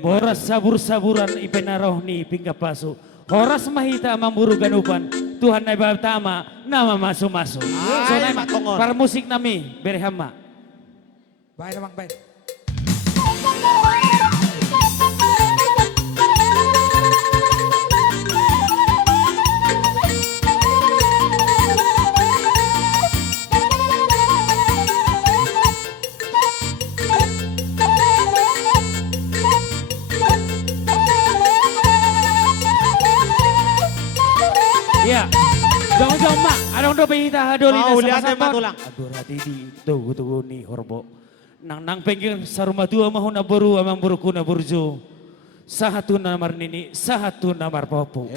Boras sabur-saburan ipenaroh ni pingga pasu. Horas mahita mamburu ganupan. Tuhan na tama nama masuk-masuk. So na para musik nami berehama. Baik namang baik. Ya, jong mak, adong do pihita hadoli Mau na lihat sama-sama. tulang. Aduh hati di tugu ni horbo. Nang pengen saruma dua mahun aboru amang buruku na burjo. Sahatu namar nini, sahatu namar popo.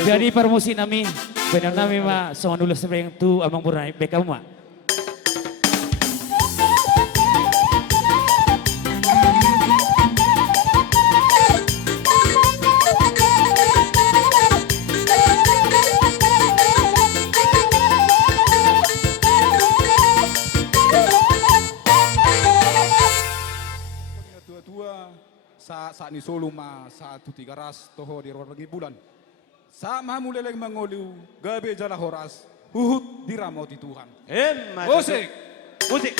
Jadi permusi nami, benang nami ma sama nulis yang tu amang burai bekam mak. Sa ni solo ma sa tuti garas toho di ruang lagi bulan. Sa mamuleleng mangoliu gabe jala horas huhut diramo di Tuhan. Musik. Musik.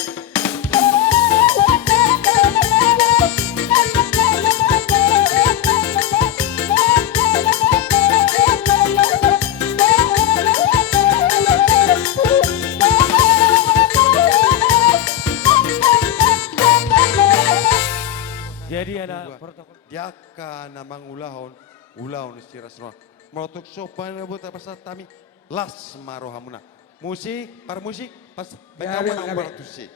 Jadi ada protokol. Diaka namang ulahon istirahat semua. Merotok sopan buat apa tami las marohamuna. Musik, par musik, pas Ya, bekaman ya, ang ya. baratusik.